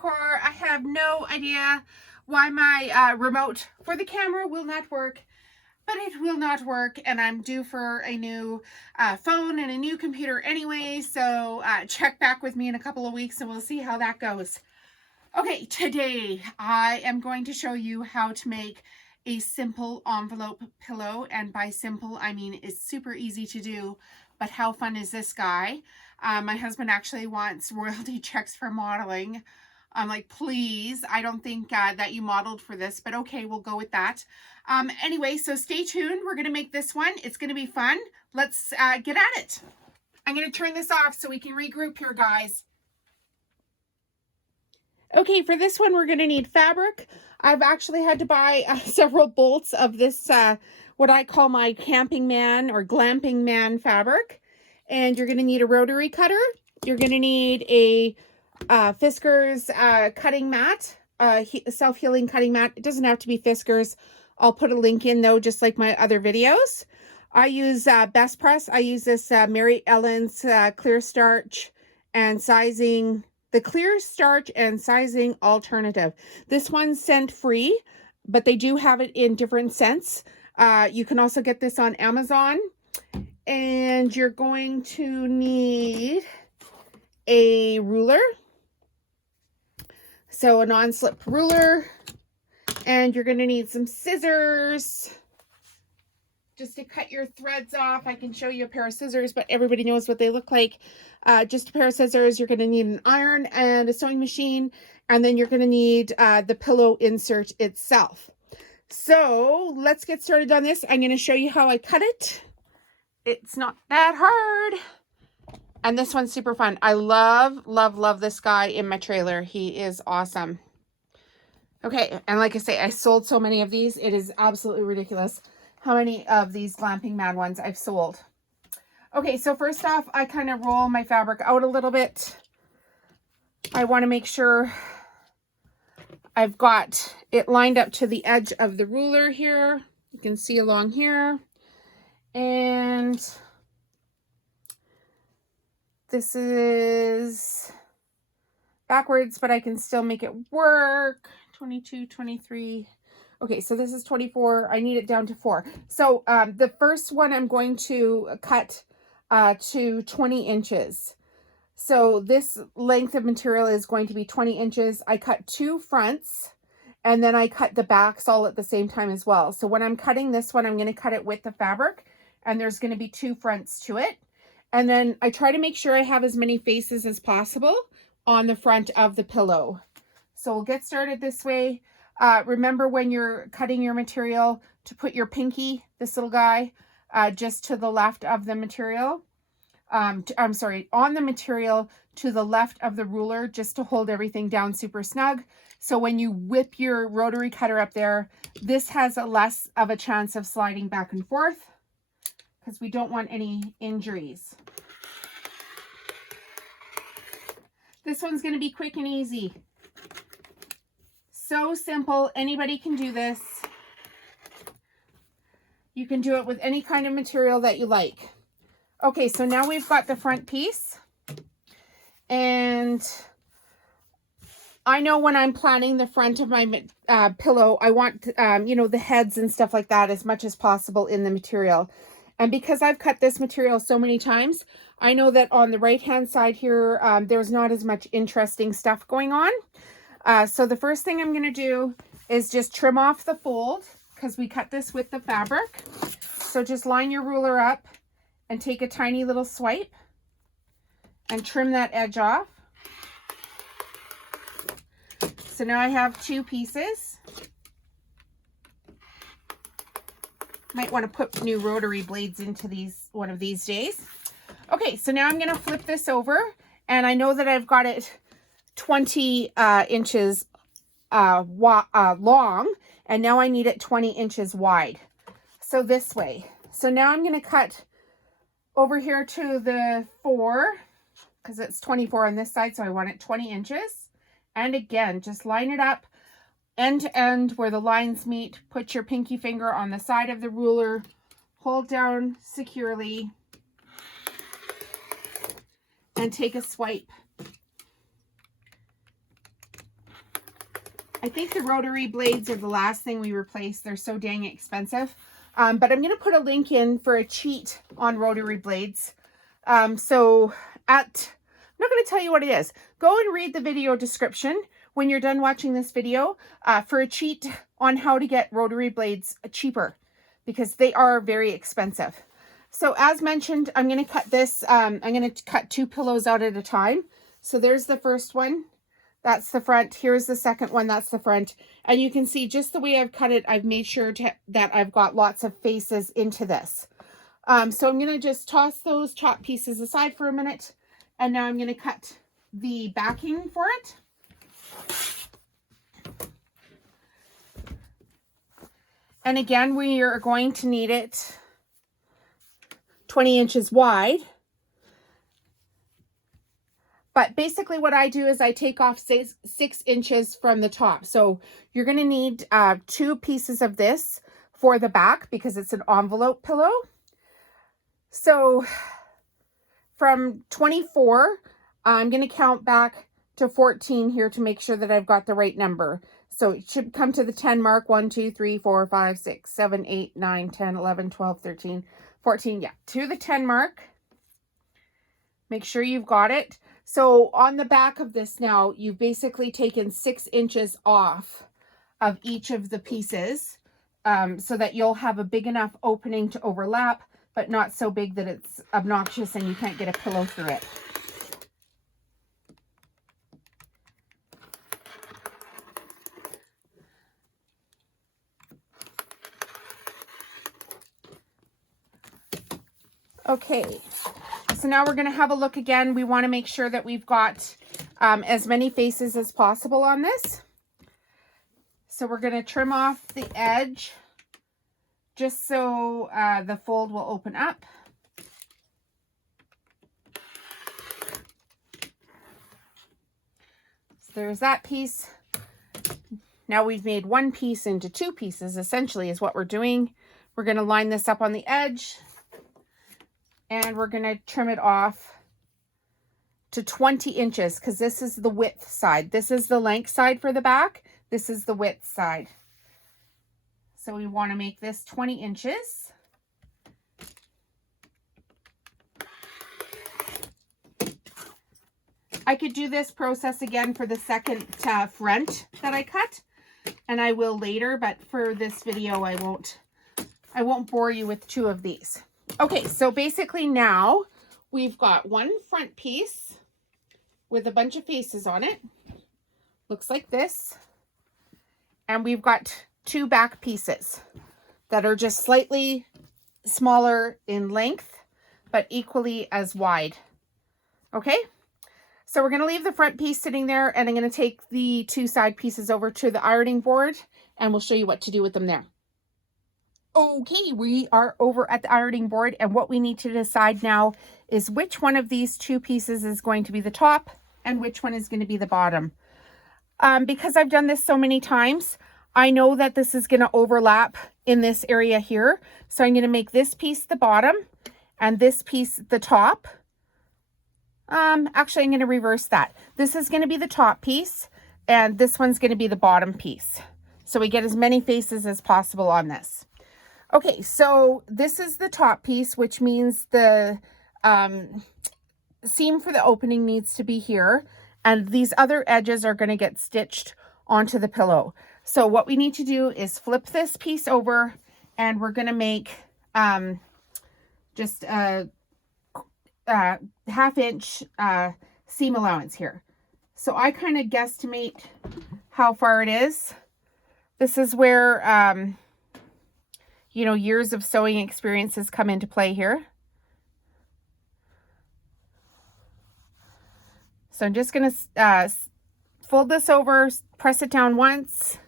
Decor. I have no idea why my remote for the camera will not work, but it will not work, and I'm due for a new phone and a new computer anyway, so check back with me in a couple of weeks and we'll see how that goes. Okay, today I am going to show you how to make a simple envelope pillow, and by simple I mean it's super easy to do, but how fun is this guy? My husband actually wants royalty checks for modeling. I'm like, please, I don't think that you modeled for this, but okay, we'll go with that. Anyway, so stay tuned. We're going to make this one. It's going to be fun. Let's get at it. I'm going to turn this off so we can regroup here, guys. Okay, for this one, we're going to need fabric. I've actually had to buy several bolts of this, what I call my camping man or glamping man fabric. And you're going to need a rotary cutter. You're going to need a Fiskars cutting mat, self-healing cutting mat. It doesn't have to be Fiskars. I'll put a link in though, just like my other videos. I use Best Press. I use this Mary Ellen's clear starch and sizing, the clear starch and sizing alternative. This one's scent free, but they do have it in different scents. You can also get this on Amazon. And you're going to need a ruler. So a non-slip ruler. And you're going to need some scissors just to cut your threads off. I can show you a pair of scissors, but everybody knows what they look like. Just a pair of scissors. You're going to need an iron and a sewing machine. And then you're going to need the pillow insert itself. So let's get started on this. I'm going to show you how I cut it. It's not that hard. And this one's super fun. I love, love, love this guy in my trailer. He is awesome. Okay, and like I say, I sold so many of these. It is absolutely ridiculous how many of these glamping mad ones I've sold. Okay, so first off, I kind of roll my fabric out a little bit. I want to make sure I've got it lined up to the edge of the ruler here. You can see along here. And this is backwards, but I can still make it work. 22, 23. Okay, so this is 24. I need it down to 4. So the first one I'm going to cut to 20 inches. So this length of material is going to be 20 inches. I cut 2 fronts, and then I cut the backs all at the same time as well. So when I'm cutting this one, I'm going to cut it with the fabric, and there's going to be 2 fronts to it. And then I try to make sure I have as many faces as possible on the front of the pillow. So we'll get started this way. Remember when you're cutting your material to put your pinky, this little guy, just to the left of the material. I'm sorry, on the material to the left of the ruler, just to hold everything down super snug. So when you whip your rotary cutter up there, this has a less of a chance of sliding back and forth, because we don't want any injuries. This one's going to be quick and easy. So simple. Anybody can do this. You can do it with any kind of material that you like. Okay, so now we've got the front piece. And I know when I'm planning the front of my pillow, I want, you know, the heads and stuff like that as much as possible in the material. And because I've cut this material so many times, I know that on the right-hand side here, there's not as much interesting stuff going on. So the first thing I'm going to do is just trim off the fold, because we cut this with the fabric. So just line your ruler up and take a tiny little swipe and trim that edge off. So now I have 2 pieces. Might want to put new rotary blades into these one of these days. Okay, so now I'm going to flip this over, and I know that I've got it 20 inches long, and now I need it 20 inches wide. So this way. So now I'm going to cut over here to the 4, because it's 24 on this side, so I want it 20 inches. And again, just line it up end to end where the lines meet. Put your pinky finger on the side of the ruler, hold down securely, and take a swipe I think the rotary blades are the last thing we replaced. They're so dang expensive. But I'm going to put a link in for a cheat on rotary blades. I'm not going to tell you what it is. Go and read the video description when you're done watching this video for a cheat on how to get rotary blades cheaper, because they are very expensive. So as mentioned, I'm going to cut this. I'm going to cut 2 pillows out at a time. So there's the first one. That's the front. Here's the second one. That's the front. And you can see just the way I've cut it, I've made sure that I've got lots of faces into this. So I'm going to just toss those top pieces aside for a minute. And now I'm going to cut the backing for it. And again, we are going to need it 20 inches wide. But basically what I do is I take off 6 inches from the top. So you're going to need 2 pieces of this for the back because it's an envelope pillow. So from 24, I'm going to count back to 14 here to make sure that I've got the right number. So it should come to the 10 mark. 1, 2, 3, 4, 5, 6, 7, 8, 9, 10, 11, 12, 13, 14. Yeah, to the 10 mark. Make sure you've got it. So on the back of this now, you've basically taken 6 inches off of each of the pieces so that you'll have a big enough opening to overlap, but not so big that it's obnoxious and you can't get a pillow through it. Okay. So now we're going to have a look again. We want to make sure that we've got as many faces as possible on this. So we're going to trim off the edge just so the fold will open up. So there's that piece. Now we've made 1 piece into 2 pieces, essentially is what we're doing. We're going to line this up on the edge. And we're going to trim it off to 20 inches because this is the width side. This is the length side for the back. This is the width side. So we want to make this 20 inches. I could do this process again for the second front that I cut, and I will later, but for this video I won't bore you with 2 of these. Okay, so basically now we've got 1 front piece with a bunch of faces on it. Looks like this. And we've got 2 back pieces that are just slightly smaller in length, but equally as wide. Okay, so we're going to leave the front piece sitting there, and I'm going to take the 2 side pieces over to the ironing board, and we'll show you what to do with them there. Okay, we are over at the ironing board, and what we need to decide now is which one of these 2 pieces is going to be the top and which one is going to be the bottom. Because I've done this so many times, I know that this is going to overlap in this area here. So I'm going to make this piece the bottom and this piece the top. Actually, I'm going to reverse that. This is going to be the top piece and this one's going to be the bottom piece. So we get as many faces as possible on this. Okay, so this is the top piece, which means the seam for the opening needs to be here. And these other edges are going to get stitched onto the pillow. So what we need to do is flip this piece over, and we're going to make just a 1/2 inch seam allowance here. So I kind of guesstimate how far it is. This is where you know, years of sewing experiences come into play here. So I'm just going to fold this over, press it down once.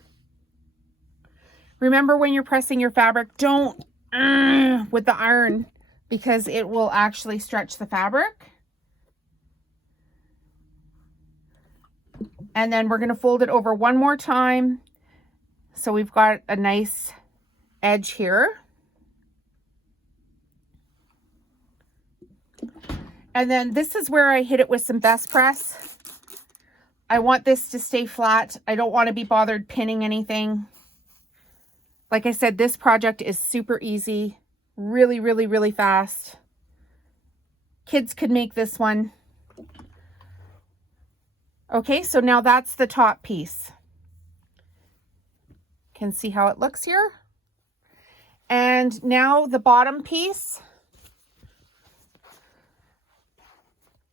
Remember, when you're pressing your fabric, don't with the iron because it will actually stretch the fabric. And then we're going to fold it over one more time. So we've got a nice edge here. And then this is where I hit it with some best press. I want this to stay flat. I don't want to be bothered pinning anything. Like I said, this project is super easy, really, really, really fast. Kids could make this one. Okay, so now that's the top piece. Can see how it looks here. And now the bottom piece.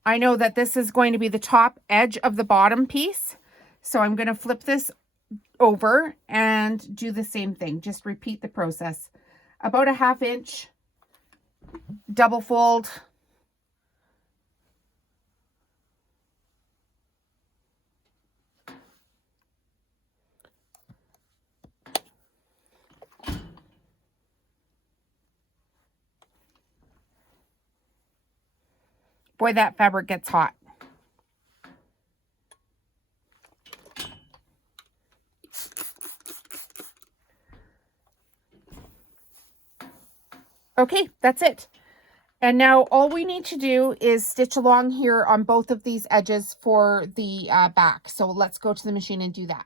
I know that this is going to be the top edge of the bottom piece. So I'm going to flip this over and do the same thing. Just repeat the process. About a 1/2 inch double fold. Boy, that fabric gets hot. Okay, that's it. And now all we need to do is stitch along here on both of these edges for the back. So let's go to the machine and do that.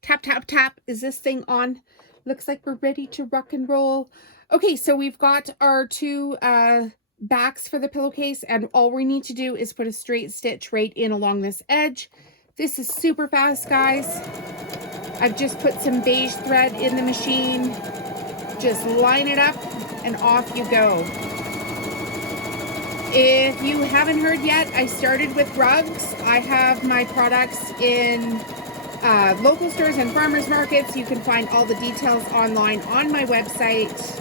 Tap, tap, tap. Is this thing on? Looks like we're ready to rock and roll. Okay, so we've got our two backs for the pillowcase, and all we need to do is put a straight stitch right in along this edge. This is super fast, guys. I've just put some beige thread in the machine. Just line it up and off you go. If you haven't heard yet, I started with rugs. I have my products in local stores and farmers markets. You can find all the details online on my website.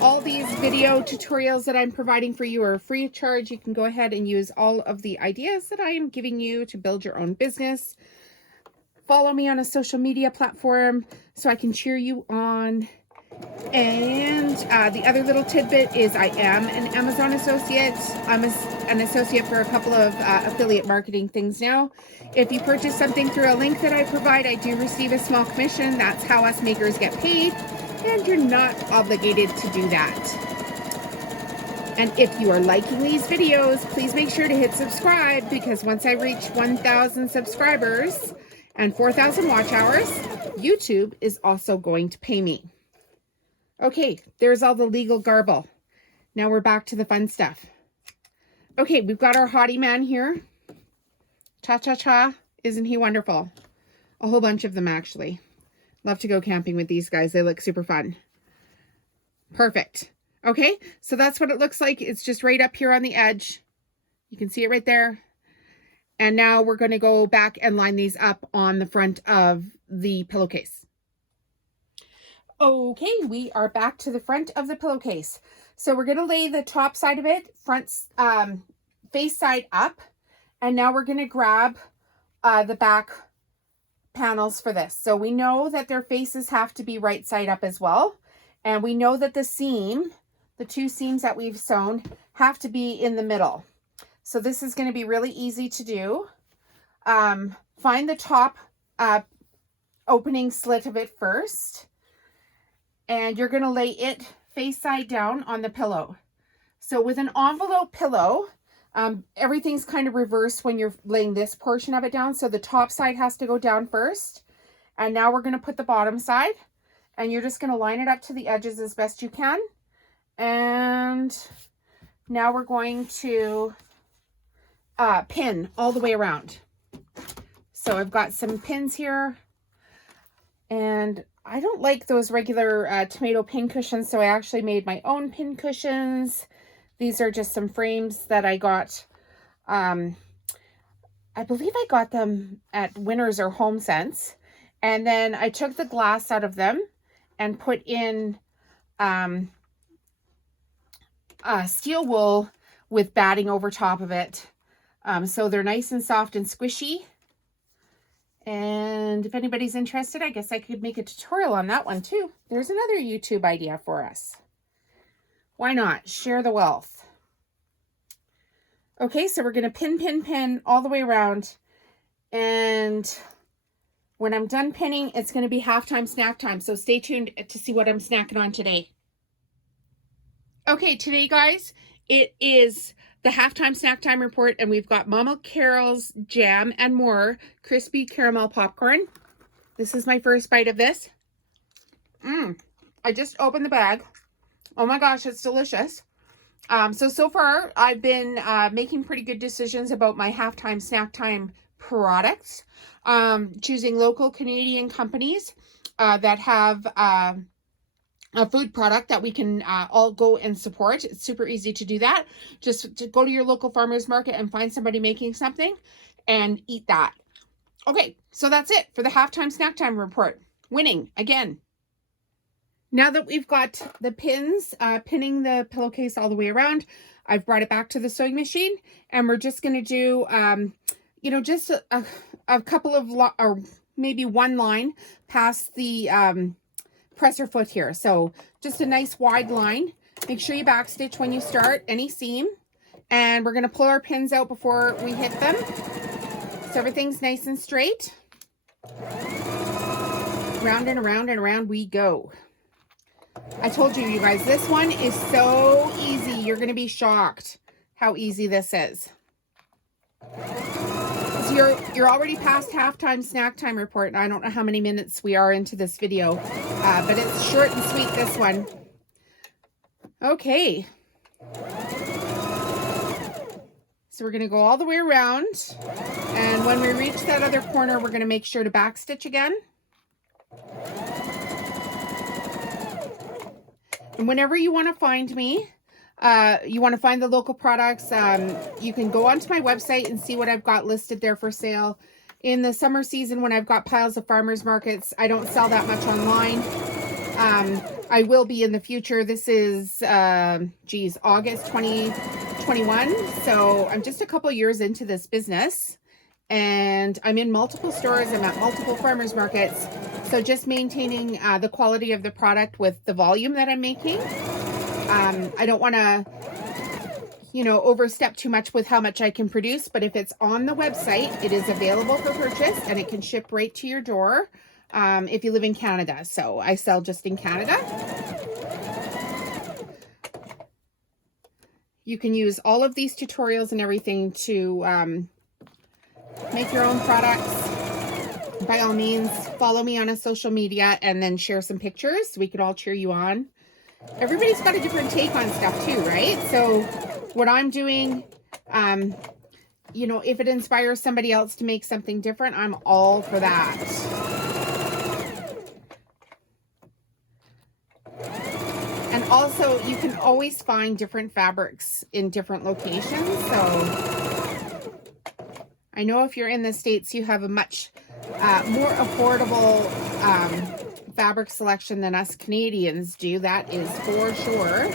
All these video tutorials that I'm providing for you are free of charge. You can go ahead and use all of the ideas that I am giving you to build your own business. Follow me on a social media platform so I can cheer you on. And the other little tidbit is I am an Amazon associate. I'm an associate for a couple of affiliate marketing things now. If you purchase something through a link that I provide, I do receive a small commission. That's how us makers get paid. And you're not obligated to do that. And if you are liking these videos, please make sure to hit subscribe, because once I reach 1,000 subscribers and 4,000 watch hours, YouTube is also going to pay me. Okay, there's all the legal garble. Now we're back to the fun stuff. Okay, we've got our hottie man here. Cha-cha-cha. Isn't he wonderful? A whole bunch of them, actually. Love to go camping with these guys. They look super fun. Perfect. Okay, so that's what it looks like. It's just right up here on the edge. You can see it right there. And now we're going to go back and line these up on the front of the pillowcase. Okay, we are back to the front of the pillowcase. So we're going to lay the top side of it, face side up. And now we're going to grab the back panels for this. So we know that their faces have to be right side up as well. And we know that the seam, the two seams that we've sewn, have to be in the middle. So this is going to be really easy to do. Find the top opening slit of it first. And you're going to lay it face side down on the pillow. So with an envelope pillow, everything's kind of reversed when you're laying this portion of it down. So the top side has to go down first. And now we're going to put the bottom side. And you're just going to line it up to the edges as best you can. And now we're going to pin all the way around. So I've got some pins here. And I don't like those regular tomato pin cushions, so I actually made my own pin cushions. These are just some frames that I got. I believe I got them at Winners or Home Sense. And then I took the glass out of them and put in steel wool with batting over top of it. So they're nice and soft and squishy. And if anybody's interested, I guess I could make a tutorial on that one too. There's another YouTube idea for us. Why not? Share the wealth. Okay, so we're going to pin all the way around. And when I'm done pinning, it's going to be halftime snack time. So stay tuned to see what I'm snacking on today. Okay, today, guys, it is the halftime snack time report, and we've got Mama Carol's jam and more crispy caramel popcorn. This is my first bite of this. I just opened the bag. Oh my gosh, it's delicious. So far I've been making pretty good decisions about my halftime snack time products, choosing local Canadian companies that have a food product that we can all go and support. It's super easy to do that. Just to go to your local farmer's market and find somebody making something and eat that. Okay, so that's it for the halftime snack time report. Winning again. Now that we've got the pins, pinning the pillowcase all the way around, I've brought it back to the sewing machine, and we're just going to do, you know, just a couple of, or maybe one line past the presser foot here. So just a nice wide line. Make sure you backstitch when you start any seam, and we're going to pull our pins out before we hit them. So everything's nice and straight. Round and around and around we go. I told you, you guys, this one is so easy. You're going to be shocked how easy this is. So you're already past halftime snack time report, and I don't know how many minutes we are into this video, but it's short and sweet, this one. Okay. So we're going to go all the way around, and when we reach that other corner, we're going to make sure to backstitch again. And whenever you want to find me, you want to find the local products, you can go onto my website and see what I've got listed there for sale. In the summer season, when I've got piles of farmers markets, I don't sell that much online. I will be in the future. This is, August 2021. So I'm just a couple years into this business, and I'm in multiple stores. I'm at multiple farmers markets. So just maintaining the quality of the product with the volume that I'm making. I don't want to, you know, overstep too much with how much I can produce, but if it's on the website, it is available for purchase, and it can ship right to your door if you live in Canada. So I sell just in Canada. You can use all of these tutorials and everything to make your own products. By all means, follow me on a social media and then share some pictures so we could all cheer you on. Everybody's got a different take on stuff too, right? So what I'm doing, you know, if it inspires somebody else to make something different, I'm all for that. And also, you can always find different fabrics in different locations. So I know if you're in the States, you have a much more affordable fabric selection than us Canadians do. That is for sure.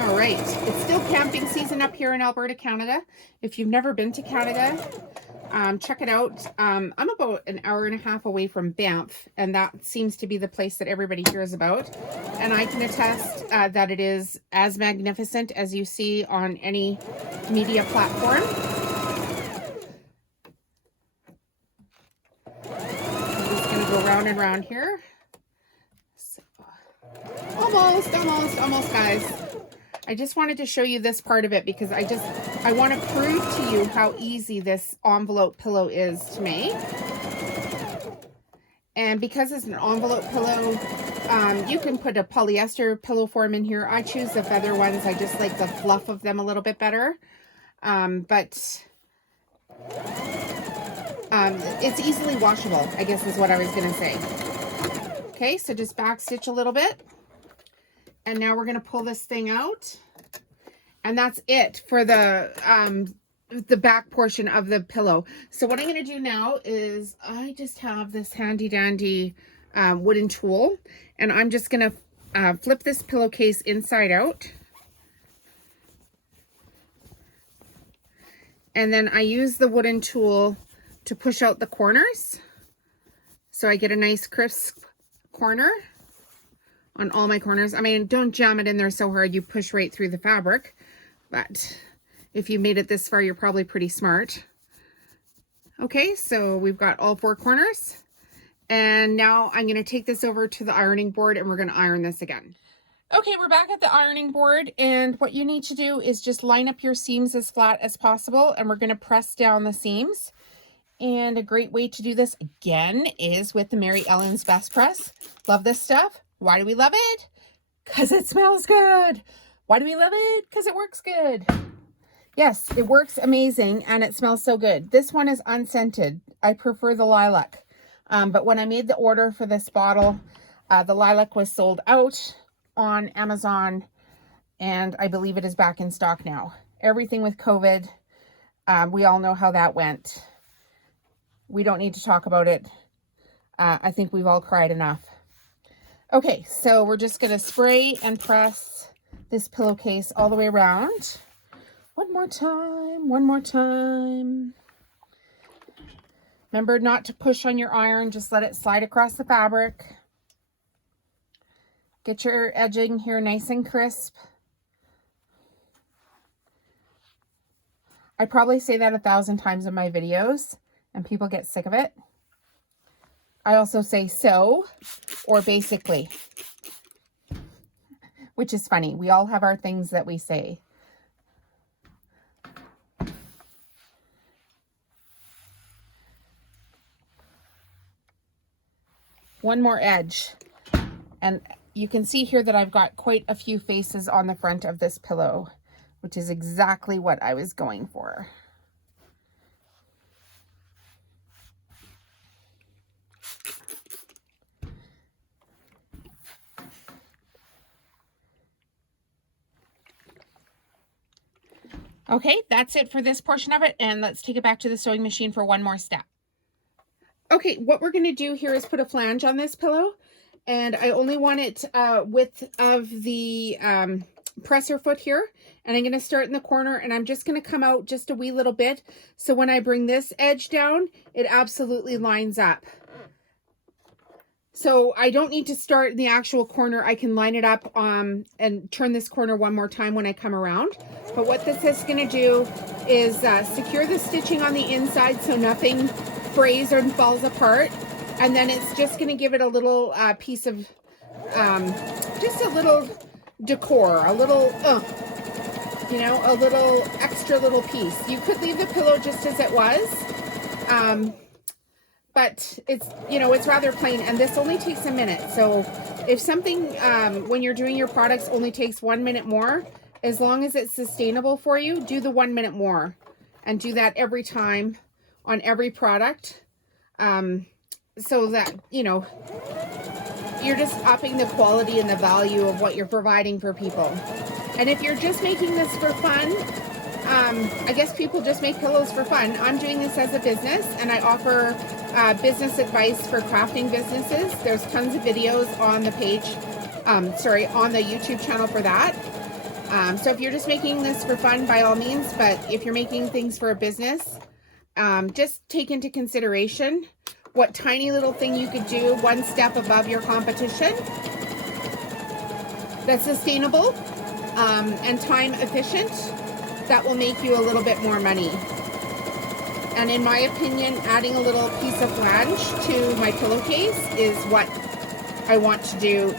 All right, it's still camping season up here in Alberta, Canada. If you've never been to Canada, check it out. I'm about an hour and a half away from Banff, and that seems to be the place that everybody hears about. And I can attest that it is as magnificent as you see on any media platform. I'm just going to go round and round here. So, almost, guys. I just wanted to show you this part of it because I want to prove to you how easy this envelope pillow is to make. And because it's an envelope pillow, you can put a polyester pillow form in here. I choose the feather ones. I just like the fluff of them a little bit better. But it's easily washable, I guess is what I was going to say. Okay, so just back stitch a little bit. And now we're going to pull this thing out. And that's it for the back portion of the pillow. So what I'm going to do now is I just have this handy dandy wooden tool. And I'm just going to flip this pillowcase inside out. And then I use the wooden tool to push out the corners. So I get a nice crisp corner on all my corners. I mean, don't jam it in there so hard you push right through the fabric, but If you made it this far, you're probably pretty smart. Okay, so we've got all 4 corners. And now I'm going to take this over to the ironing board and we're going to iron this again. Okay, we're back at the ironing board, and what you need to do is just line up your seams as flat as possible, and we're going to press down the seams. And a great way to do this again is with the Mary Ellen's Best Press. Love this stuff. Why do we love it? Because it smells good. Why do we love it? Because it works good. Yes, it works amazing and it smells so good. This one is unscented. I prefer the lilac. But when I made the order for this bottle, the lilac was sold out on Amazon, and I believe it is back in stock now. Everything with COVID, we all know how that went. We don't need to talk about it. I think we've all cried enough. Okay, so we're just going to spray and press this pillowcase all the way around. One more time, one more time. Remember not to push on your iron, just let it slide across the fabric. Get your edging here nice and crisp. I probably say that 1,000 times in my videos and people get sick of it. I also say so or basically, which is funny. We all have our things that we say. One more edge, and you can see here that I've got quite a few faces on the front of this pillow, which is exactly what I was going for. Okay, that's it for this portion of it, and let's take it back to the sewing machine for one more step. Okay, what we're going to do here is put a flange on this pillow, and I only want it width of the presser foot here, and I'm going to start in the corner, and I'm just going to come out just a wee little bit, so when I bring this edge down, it absolutely lines up. So I don't need to start in the actual corner. I can line it up and turn this corner one more time when I come around. But what this is going to do is secure the stitching on the inside so nothing frays or falls apart. And then it's just going to give it a little piece of, just a little decor, a little, you know, a little extra little piece. You could leave the pillow just as it was. But it's, you know, it's rather plain, and this only takes a minute. So if something, when you're doing your products, only takes 1 minute more, as long as it's sustainable for you, do the 1 minute more, and do that every time on every product. So that, you know, you're just upping the quality and the value of what you're providing for people. And if you're just making this for fun, I guess people just make pillows for fun. I'm doing this as a business, and I offer business advice for crafting businesses. There's tons of videos on the page, on the YouTube channel for that. So if you're just making this for fun, by all means, but if you're making things for a business, just take into consideration what tiny little thing you could do one step above your competition that's sustainable and time efficient, that will make you a little bit more money. And in my opinion, adding a little piece of flange to my pillowcase is what I want to do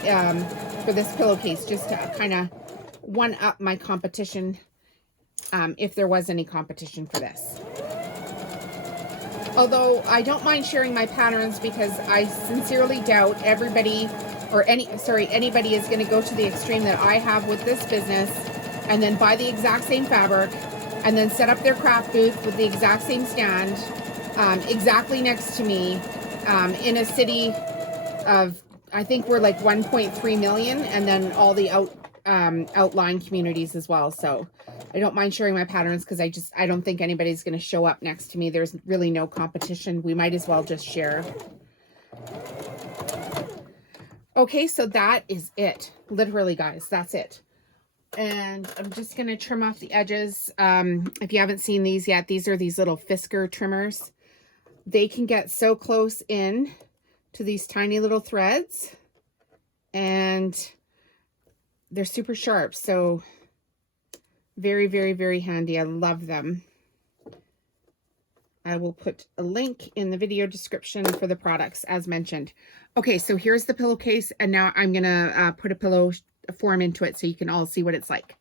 for this pillowcase, just to kind of one up my competition, if there was any competition for this. Although I don't mind sharing my patterns, because I sincerely doubt everybody or anybody is going to go to the extreme that I have with this business and then buy the exact same fabric and then set up their craft booth with the exact same stand exactly next to me in a city of, I think we're like 1.3 million, and then all the outlying communities as well. So I don't mind sharing my patterns, because I don't think anybody's going to show up next to me. There's really no competition. We might as well just share. Okay, so that is it. Literally, guys, that's it. And I'm just going to trim off the edges. If you haven't seen these yet, these are these little Fisker trimmers. They can get so close in to these tiny little threads, and they're super sharp. So Very, very, very handy. I love them. I will put a link in the video description for the products as mentioned. Okay, so here's the pillowcase, and now I'm gonna put a pillow form into it so you can all see what it's like.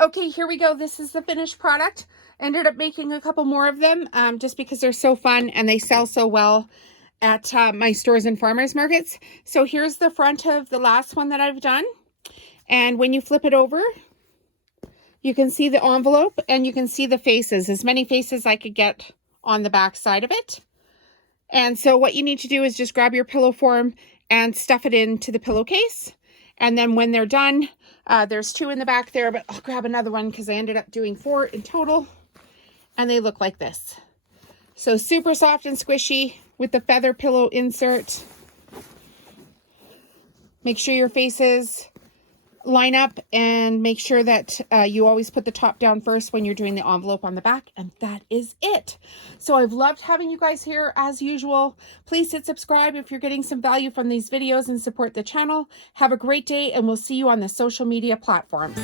Okay, here we go. This is the finished product. Ended up making a couple more of them just because they're so fun and they sell so well at my stores and farmers markets. So here's the front of the last one that I've done. And when you flip it over, you can see the envelope and you can see the faces, as many faces I could get on the back side of it. And so what you need to do is just grab your pillow form and stuff it into the pillowcase. And then when they're done, there's 2 in the back there, but I'll grab another one because I ended up doing 4 in total. And they look like this. So super soft and squishy with the feather pillow insert. Make sure your faces line up and make sure that you always put the top down first when you're doing the envelope on the back, and that is it. So I've loved having you guys here as usual. Please hit subscribe if you're getting some value from these videos and support the channel. Have a great day, and we'll see you on the social media platforms.